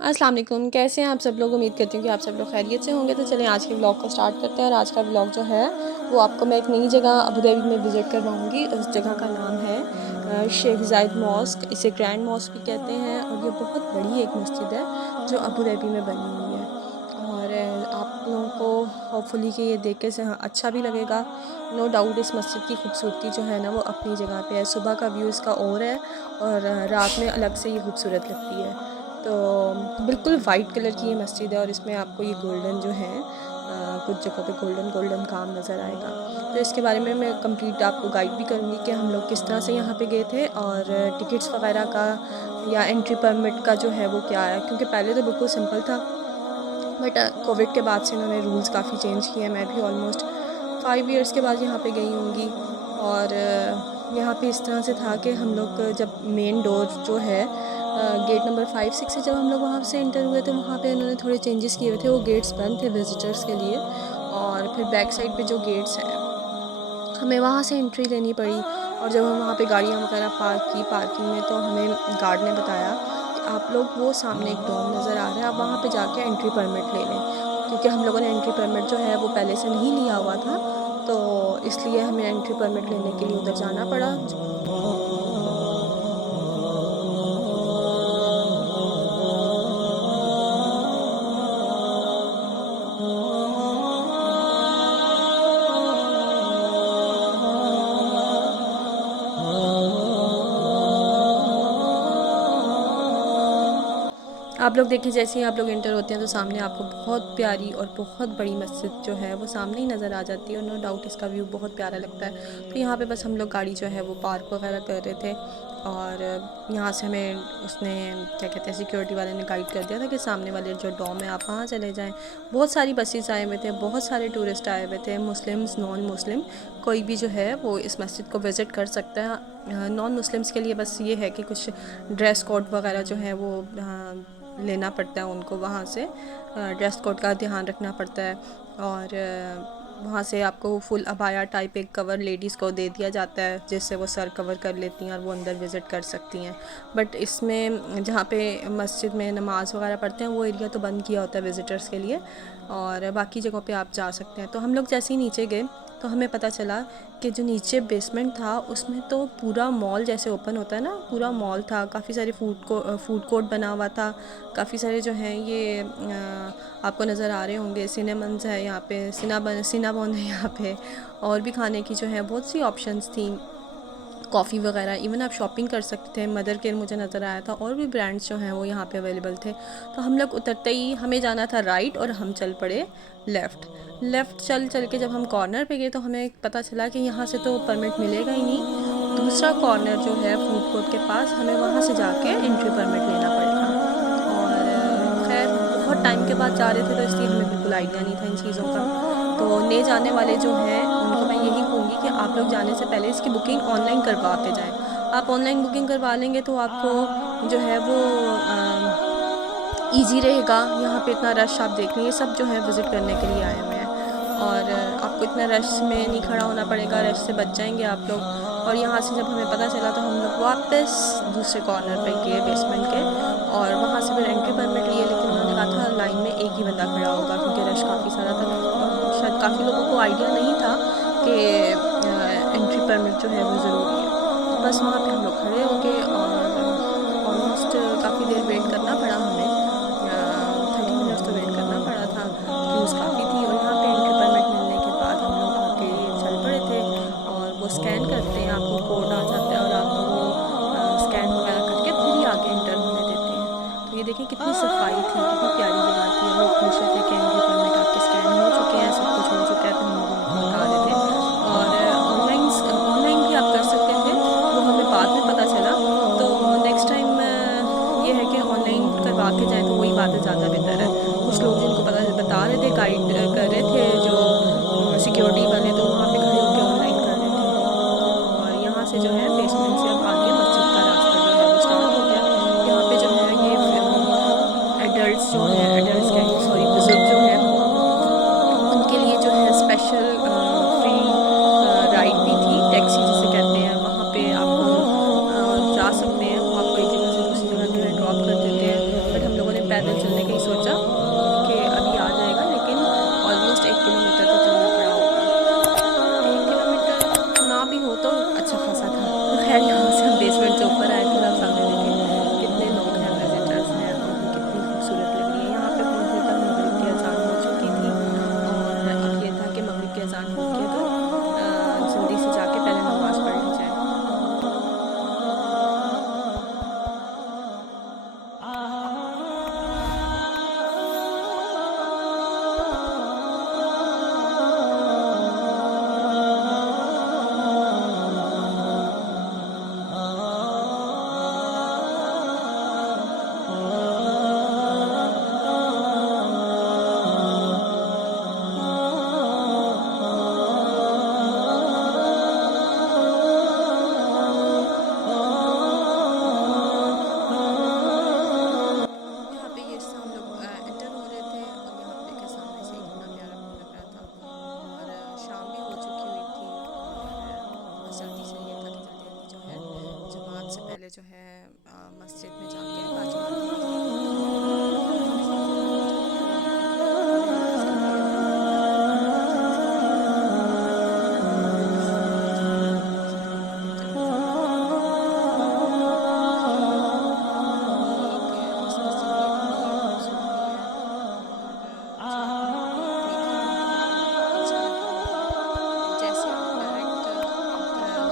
अस्सलाम वालेकुम, कैसे हैं आप सब लोग। उम्मीद करती हूँ कि आप सब लोग खैरियत से होंगे। तो चलें आज के ब्लॉग को स्टार्ट करते हैं। और आज का ब्लॉग जो है वो आपको मैं एक नई जगह अबू धाबी में विज़िट करवाऊँगी। उस जगह का नाम है शेख ज़ायद मॉस्क। इसे ग्रैंड मॉस्क भी कहते हैं और ये बहुत बड़ी एक मस्जिद है जो अबू धाबी में बनी हुई है। और आप लोगों को होपफुली कि ये देख के से अच्छा भी लगेगा। नो डाउट इस मस्जिद की खूबसूरती जो है ना वो अपनी जगह पे है। सुबह का व्यू इसका और है और रात में अलग से ये खूबसूरत लगती है। तो बिल्कुल वाइट कलर की ये मस्जिद है और इसमें आपको ये गोल्डन जो है कुछ जगहों पे गोल्डन गोल्डन काम नज़र आएगा। तो इसके बारे में मैं कंप्लीट आपको गाइड भी करूँगी कि हम लोग किस तरह से यहाँ पे गए थे और टिकट्स वगैरह का या एंट्री परमिट का जो है वो क्या है, क्योंकि पहले तो बिल्कुल सिंपल था बट कोविड के बाद से इन्होंने रूल्स काफ़ी चेंज किए हैं। मैं भी ऑलमोस्ट 5 इयर्स के बाद यहाँ पे गई होंगी। और यहाँ पे इस तरह से था कि हम लोग जब मेन डोर जो है गेट नंबर 5-6 से जब हम लोग वहाँ से एंटर हुए थे, वहाँ पे उन्होंने थोड़े चेंजेस किए हुए थे। वो गेट्स बंद थे विजिटर्स के लिए और फिर बैक साइड पे जो गेट्स हैं हमें वहाँ से एंट्री लेनी पड़ी। और जब हम वहाँ पे गाड़ियाँ वगैरह पार्क की पार्किंग में, तो हमें गार्ड ने बताया कि आप लोग वो सामने एक डोम नज़र आ रहा है, आप वहाँ पे जाके एंट्री परमिट ले लें। क्योंकि हम लोगों ने एंट्री परमिट जो है वो पहले से नहीं लिया हुआ था, तो इसलिए हमें एंट्री परमिट लेने के लिए उधर जाना पड़ा। आप लोग देखें, जैसे ही आप लोग एंटर होते हैं तो सामने आपको बहुत प्यारी और बहुत बड़ी मस्जिद जो है वो सामने ही नज़र आ जाती है और नो डाउट इसका व्यू बहुत प्यारा लगता है। तो यहाँ पे बस हम लोग गाड़ी जो है वो पार्क वगैरह कर रहे थे और यहाँ से हमें उसने क्या कहते हैं सिक्योरिटी वाले ने गाइड कर दिया था कि सामने वाले जो डॉम है आप वहाँ चले जाएँ। बहुत सारी बसेस आए हुए थे, बहुत सारे टूरिस्ट आए हुए थे, मुस्लिम्स नॉन मुस्लिम कोई भी जो है वो इस मस्जिद को विज़िट कर सकता है। नॉन मुस्लिम्स के लिए बस ये है कि कुछ ड्रेस कोड वगैरह जो है वो लेना पड़ता है उनको, वहाँ से ड्रेस कोड का ध्यान रखना पड़ता है। और वहाँ से आपको फुल अबाया टाइप एक कवर लेडीज़ को दे दिया जाता है जिससे वो सर कवर कर लेती हैं और वो अंदर विज़िट कर सकती हैं। बट इसमें जहाँ पे मस्जिद में नमाज़ वगैरह पढ़ते हैं वो एरिया तो बंद किया होता है विज़िटर्स के लिए, और बाकी जगहों पे आप जा सकते हैं। तो हम लोग जैसे ही नीचे गए तो हमें पता चला कि जो नीचे बेसमेंट था उसमें तो पूरा मॉल जैसे ओपन होता है ना, पूरा मॉल था। काफ़ी सारे फूड कोर्ट बना हुआ था। काफ़ी सारे जो हैं ये आपको नज़र आ रहे होंगे, सिनेमन्स है यहाँ पे, सिनाबॉन है यहाँ पे, और भी खाने की जो है बहुत सी ऑप्शंस थी, कॉफ़ी वगैरह, इवन आप शॉपिंग कर सकते थे। मदर केयर मुझे नज़र आया था और भी ब्रांड्स जो हैं वो यहाँ पे अवेलेबल थे। तो हम लोग उतरते ही हमें जाना था राइट और हम चल पड़े लेफ़्ट चल के जब हम कॉर्नर पे गए तो हमें पता चला कि यहाँ से तो परमिट मिलेगा ही नहीं। दूसरा कॉर्नर जो है फूड कोर्ट के पास, हमें वहाँ से जाके एंट्री परमिट लेना पड़ेगा। और खैर बहुत टाइम के बाद जा रहे थे तो इसलिए हमें बिल्कुल आइडिया नहीं था इन चीज़ों का। तो ले जाने वाले जो हैं उनको मैं यही कहूँगी कि आप लोग जाने से पहले इसकी बुकिंग ऑनलाइन करवा के जाएँ। आप ऑनलाइन बुकिंग करवा लेंगे तो आपको जो है वो ईज़ी रहेगा। यहाँ पे इतना रश आप देख रहे हैं, ये सब जो है विज़िट करने के लिए आए हुए हैं और आपको इतना रश में नहीं खड़ा होना पड़ेगा, रश से बच जाएंगे आप लोग। और यहाँ से जब हमें पता चला तो हम लोग वापस दूसरे कॉर्नर पे गए बेसमेंट के और वहाँ से फिर एंट्री परमिट लिए, लेकिन उन्होंने कहा था लाइन में एक ही बंदा खड़ा होगा क्योंकि रश काफ़ी सारा था और शायद काफ़ी लोगों को आइडिया नहीं था कि एंट्री परमिट जो है वो ज़रूरी है। तो बस वहाँ पे हम लोग खड़े हो गए और ऑलमोस्ट काफ़ी देर वेट करना पड़ा हमें। 30 मिनट्स तो वेट करना पड़ा था, क्यूज़ काफ़ी थी। और यहाँ पे एंट्री परमिट मिलने के बाद हम लोग आगे चल पड़े थे और वो स्कैन करते हैं, आपको कोड आ जाता है और आपको वो स्कैन वगैरह करके फिर ही आगे इंटर होने देते हैं। तो ये देखें कितनी सफाई थी, कितनी प्यारी जगह थी। लोग पूछ रहे थे कि एंट्री परमिट आपके स्कैन हो चुके हैं, सब कुछ हो चुका है, तो हम लोग उनको बता रहे थे। और ऑनलाइन भी आप कर सकते थे, वो हमें बाद में पता चला। तो नेक्स्ट टाइम ये है कि ऑनलाइन करवा के जाएँ तो वही बात है, ज़्यादा बेहतर है। कुछ लोग जिनको पता बता रहे थे, गाइड कर रहे थे जो सिक्योरिटी वाले, तो वहाँ पे खड़े होके ऑनलाइन कर रहे थे। और यहाँ से जो है बेसमेंट से अब आगे मस्जिद का रास्ता जो है वो स्टार्ट हो गया। यहाँ पे जो है ये एडल्ट्स जो हैं, एडल्ट्स कह रही सॉरी, बुज़ुर्ग जो हैं उनके लिए जो है स्पेशल फ्री राइड भी थी, टैक्सी जिसे कहते हैं। वहाँ पे आप जा सकते हैं, वो आपको एक जगह से दूसरी जगह जो है ड्रॉप कर देते हैं। बट हम लोगों ने पैदल जो है मस्जिद में जाके बाजुकात नमाज अदा करते हैं। और यहाँ से फिर हम जो है अपने ऑफ़िस के लिए निकल जाते हैं। और इससे जो है जो हमारा दिन चलता है वो बहुत ये एक इस मस्जिद की अपनी खूबसूरती है। और जो आपने देखा होगा तो आपको अच्छा लगा होगा। जैसे आप डायरेक्ट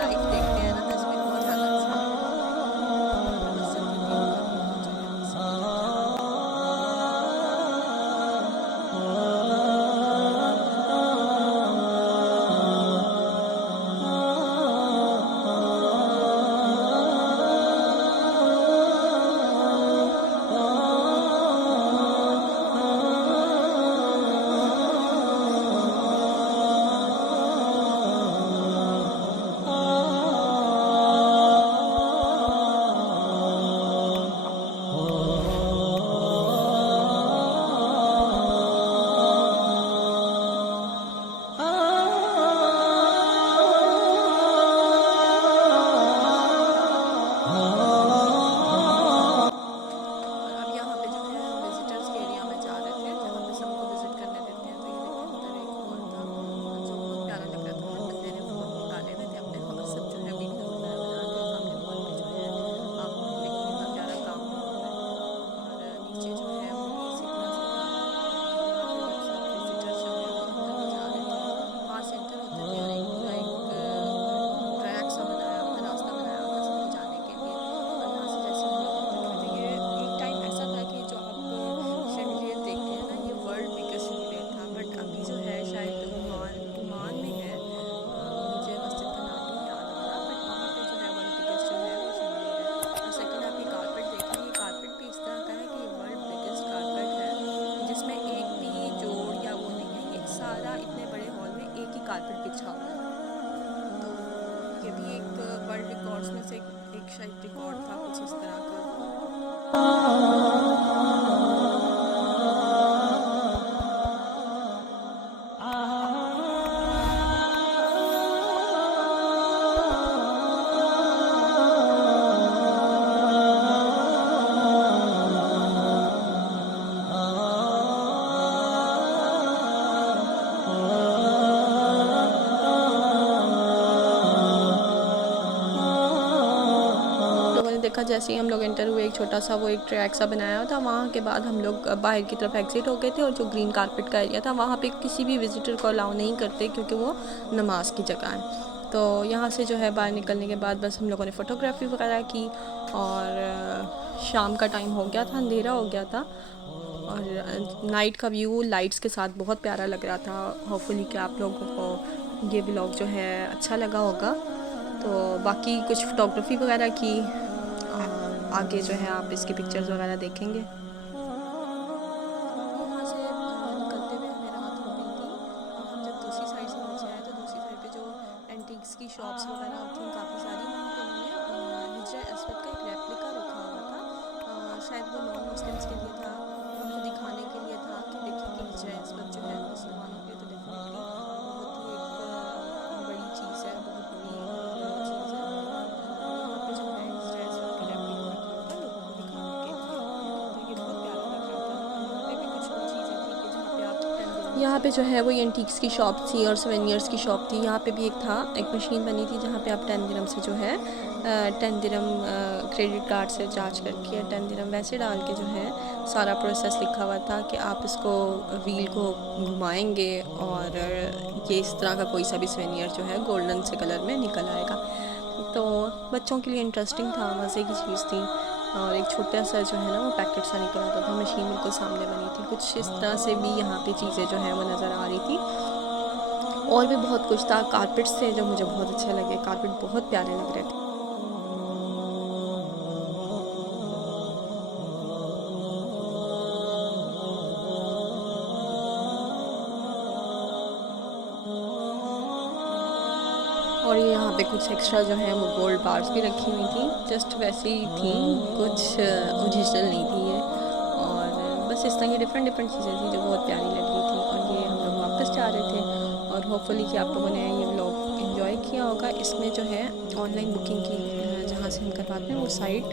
लाइव देखते हैं ना तस्वीर, बहुत अलग सा फील आता है। और मस्जिद के व्यू का भी बहुत जो है मज़ा आ जाता है। और अब यहाँ पे जो है हम विजिटर्स के एरिया में जा रहे थे, जहाँ पे सबको विजिट करने देते हैं। तो ये देखें उधर एक हॉल था जो बहुत प्यारा लग रहा था। हर बंदे ने फ़ोन निकाले हुए थे अपने, और सब जो है वीडियोस वगैरह बना रहे थे। सामने वॉल पे जो है आप देखें कितना प्यारा काम हुआ हुआ है। और नीचे जो है वो भी इसी तरह से था। और यहाँ पे जब सब विजिटर्स जो है वो अंदर को जा रहे थे, वहाँ से एंटर होते थे और एक पूरा एक ट्रैक सा बनाया हुआ था, रास्ता बनाया हुआ था सबको जाने के लिए। और यहाँ से जैसे हम लोग एंटर हुए थे, ये एक टाइम ऐसा था कि जो आप शैमिलियत देखते हैं ना, ये वर्ल्ड बिगेस्ट शैमिलियत था। बट अभी जो है शायद ओमान में है। मुझे मस्जिद का नाम नहीं याद आ रहा, बट वहाँ पे जो है वर्ल्ड बिगेस्ट जो है वो शैमिलियत है। और सेकंड आप ये कारपेट देखें, ये कारपेट भी इस तरह का है कि ये वर्ल्ड बिगेस्ट कारपेट है, जिसमें एक भी जोड़ या वो नहीं है। ये सारा इतने बड़े हॉल में एक ही कारपेट बिछा हुआ है। तो ये भी एक वर्ल्ड रिकॉर्ड्स में से एक शायद रिकॉर्ड था कुछ इस तरह का। लोगों ने देखा जैसे ही हम लोग एंटर हुए, एक छोटा सा वो एक ट्रैक सा बनाया हुआ था। वहाँ के बाद हम लोग बाहर की तरफ एग्जिट हो गए थे, और जो ग्रीन कारपेट का एरिया था वहाँ पे किसी भी विजिटर को अलाउ नहीं करते, क्योंकि वो नमाज की जगह है। तो यहाँ से जो है बाहर निकलने के बाद बस हम लोगों ने फ़ोटोग्राफी वगैरह की। और शाम का टाइम हो गया था, अंधेरा हो गया था। और नाइट का व्यू लाइट्स के साथ बहुत प्यारा लग रहा था। होपफुली कि आप लोगों को ये व्लॉग जो है अच्छा लगा होगा। तो बाकी कुछ फ़ोटोग्राफी वगैरह की, आगे जो है आप इसकी पिक्चर्स वगैरह देखेंगे। यहाँ से निकलते हुए हमें रात हो गई थी। और हम जब दूसरी साइड से नीचे आए तो दूसरी साइड पे जो एंटीक्स की शॉप्स वगैरह थी काफ़ी सारी, वहाँ पे उन्होंने हिजरा अस्वद का एक रेप्लिका रखा हुआ था। शायद वो नॉन मुस्लिम्स के लिए था, उनको दिखाने के लिए था कि देखिए कि हिजरा अस्वद जो है मुसलमानों के लिए तो डेफिनेटली बहुत ही एक बड़ी चीज़ है, बहुत बड़ी चीज़ है। यहाँ पे जो है हिजरा अस्वद का रेप्लिका रखा हुआ था लोगों को दिखाने के लिए। तो ये बहुत प्यारा लग रहा था। यहाँ पे भी कुछ वो चीज़ें थी कि जहाँ पे आप 10 दिरहम यहाँ पे जो है वो एंटीक्स की शॉप थी और सोवेनियर्स की शॉप थी। यहाँ पे भी एक था, एक मशीन बनी थी जहाँ पे आप 10 दिरहम से जो है 10 दिरहम क्रेडिट कार्ड से चार्ज करके 10 दिरहम वैसे डाल के जो है सारा प्रोसेस लिखा हुआ था कि आप इसको व्हील को घुमाएंगे और ये इस तरह का कोई सा भी सोवेनियर जो है गोल्डन से कलर में निकल आएगा। तो बच्चों के लिए इंटरेस्टिंग था, मज़े की चीज़ थी। और एक छोटा सा जो है ना वो पैकेट सा निकल आता था, मशीन बिल्कुल सामने बनी थी। कुछ इस तरह से भी यहाँ पे चीज़ें जो हैं वो नज़र आ रही थी। और भी बहुत कुछ था। कारपेट्स थे जो मुझे बहुत अच्छे लगे, कारपेट बहुत प्यारे लग रहे थे। और ये यहाँ पे कुछ एक्स्ट्रा जो है वो गोल्ड बार्स भी रखी हुई थी, जस्ट वैसे ही थी, कुछ ओरिजिनल नहीं थी ये। और बस इस तरह की डिफरेंट चीज़ें थी जो बहुत प्यारी लग रही थी। और ये हम लोग वापस जा रहे थे। और होपफुली कि आप लोगों ने ये व्लॉग एंजॉय किया होगा। इसमें जो है ऑनलाइन बुकिंग की, जहाँ जहाँ से हम करवाते हैं वो साइट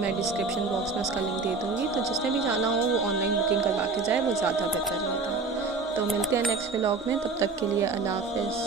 मैं डिस्क्रिप्शन बॉक्स में उसका लिंक दे दूँगी, तो जिसने भी जाना हो वो ऑनलाइन बुकिंग करवा के जाए, वो ज़्यादा बेहतर रहता है। तो मिलते हैं नेक्स्ट व्लॉग में, तब तक के लिए अल्लाह हाफ़िज़।